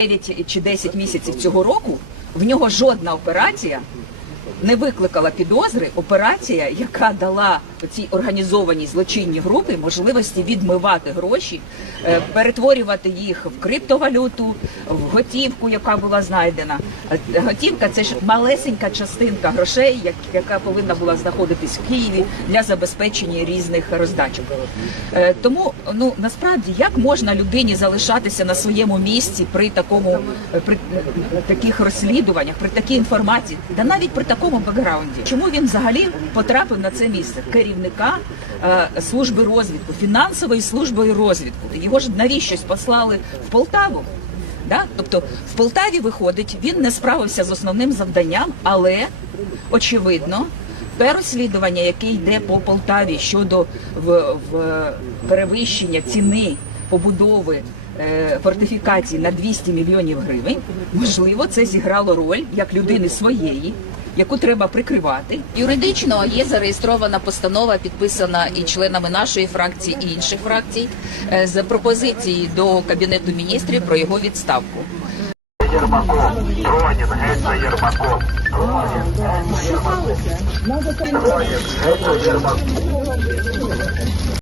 9 чи 10 місяців цього року в нього жодна операція не викликала підозри. Операція, яка дала цій організованій злочинній групі можливості відмивати гроші, е, перетворювати їх в криптовалюту, в готівку, яка була знайдена. Е, Готівка це ж малесенька частинка грошей, яка повинна була знаходитись в Києві для забезпечення різних роздачок. Е, Тому ну насправді як можна людині залишатися на своєму місці при такому при таких розслідуваннях, при такій інформації, да навіть при такому бекграунді. Чому він взагалі потрапив на це місце керівника е, служби розвідку, фінансової служби розвідку? Його ж навіщось послали в Полтаву. Да? Тобто в Полтаві виходить, він не справився з основним завданням, але очевидно, те розслідування, яке йде по Полтаві щодо в, в перевищення ціни побудови е, фортифікації на 200 мільйонів гривень, можливо, це зіграло роль як людини своєї. Яку треба прикривати, юридично є зареєстрована постанова, підписана і членами нашої фракції і інших фракцій е, з пропозицією до кабінету міністрів про його відставку. Єрмаков. Пронін, геть